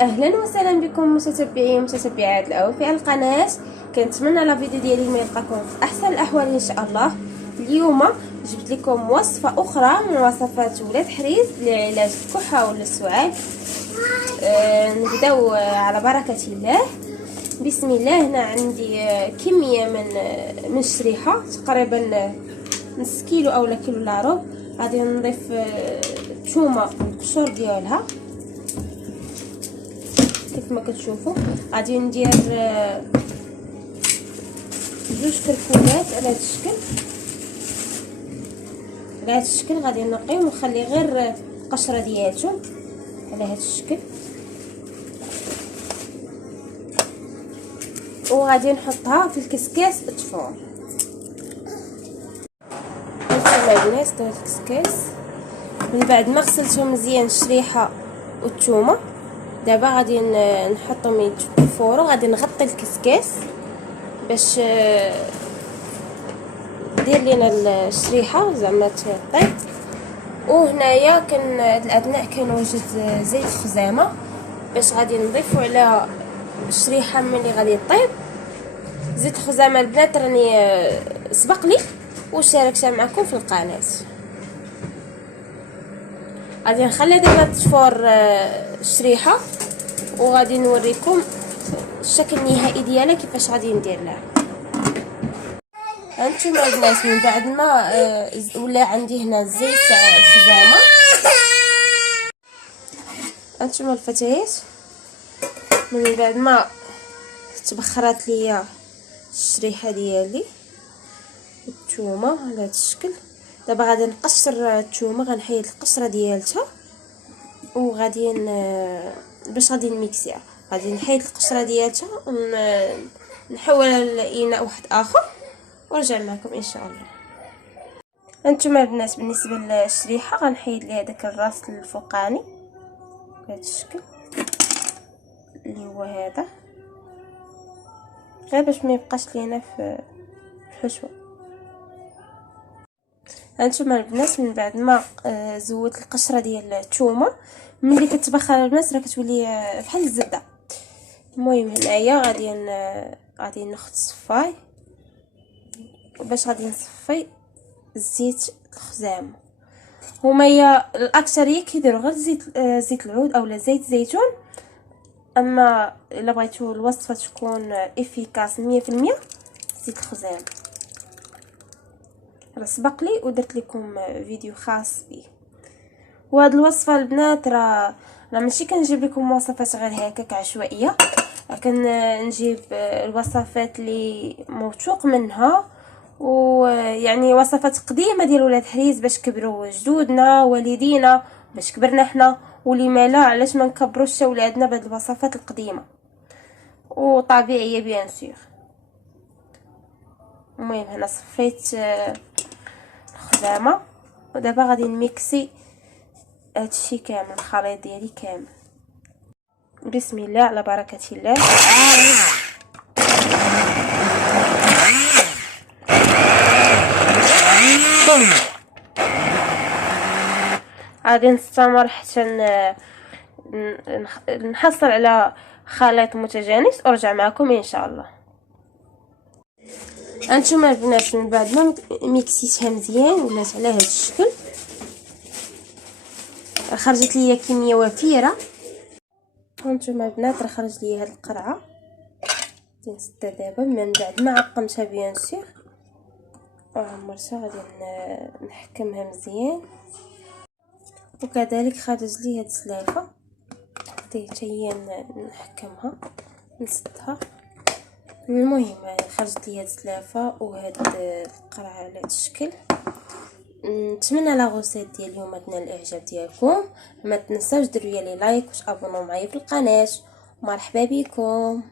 اهلا وسهلا بكم متتبعي ومتتبعات الاوفياء القناه. كنتمنى لا فيديو ديالي ما يلقاكم في احسن الاحوال ان شاء الله. اليوم جبت لكم وصفه اخرى من وصفات ولاد حريز لعلاج الكحه ولا السعال. نبداو على بركه الله. بسم الله. هنا عندي كميه من الشريحه تقريبا نص كيلو اولا كيلو الا ربع. غادي نضيف الثومه والقشور ديالها كيف ما كتشوفوا. غادي ندير جوج كركولات على هذا الشكل غادي نقيهم ونخلي غير القشره ديالهم على هذا الشكل، وغادي نحطها في الكسكاس التفور. هانتوما البنات هاد الكسكاس من بعد ما غسلتهم مزيان الشريحه والثومه، دابا غادي نحطهم يتفوروا. غادي نغطي الكسكاس باش دير لينا الشريحه زعما طيب. وهنايا كان الاثناء كنوجد زيت الخزامه باش غادي نضيفو على الشريحه ملي غادي طيب. زيت الخزامه البنات راني سبق لي وشاركتها معكم في القناه. غادي نخلي دابا تفور الشريحه وغادي نوريكم الشكل النهائي ديالها كيفاش غادي ندير لها. هانتوما البنات من بعد ما ولا عندي هنا زيت الخزامه. هانتوما الفتيات من بعد ما تبخرات ليا الشريحه ديالي الثومه على هذا الشكل، دابا غادي نقشر الثومه، غنحيد القشره ديالتها وغادي باش غادي نميكسيها. غادي نحيد القشره ديالتها ونحولها لاناء واحد اخر ونرجع معكم ان شاء الله. هانتوما البنات بالنسبه للشريحه غنحيد ليها داك الراس الفوقاني بهذا الشكل اللي هو هذا، غير باش ما يبقاش لينا في الحشوه. هانتوما البنات من بعد ما زودت القشره ديال الثومه، ملي كتبخر البنات راه كتولي بحال الزبده. المهم هنايا غادي ناخذ صفاي باش غادي نصفي زيت الخزامه. هما الاكثريه كيديروا غير زيت العود اولا زيت زيتون، اما الا بغيتو الوصفه تكون افيكاس 100% زيت الخزامه. راه سبق لي ودرت لكم فيديو خاص به. وهاد الوصفه البنات راه ماشي كنجيب لكم وصفات غير هكاك عشوائيه، كنجيب الوصفات اللي موثوق منها، ويعني وصفات قديمه ديال ولاد حريز باش كبروا جدودنا والدينا، باش كبرنا حنا، ولما لا علاش ما نكبروش ولادنا بهاد الوصفات القديمه وطبيعيه بيان سور. المهم هنا صفيت الخزامه ودابا غادي نميكسي هادشي كامل، الخليط ديالي كامل. بسم الله على بركه الله. غادي نستمر حتى نحصل على خليط متجانس وارجع معكم ان شاء الله. هانتوما البنات من بعد ما ميكسيتها مزيان ولات على هذا الشكل، خرجت ليا كميه وفيره. هانتوما البنات راه خرج ليا هاد القرعه، غادي نسدها دابا من بعد ما عقمتها بيان سور وعمرتها. غادي نحكمها مزيان، وكذلك خرج لي هاد السلافه حتى هي نحكمها نسدها. المهم خرجت لي هاد السلافه وهاد القرعه على هاد الشكل. نتمنى لا غوسيت ديال اليوم تنال الاعجاب ديالكم. ما تنساوش ديروا لي لايك وتابونوا معايا في القناه. مرحبا بكم.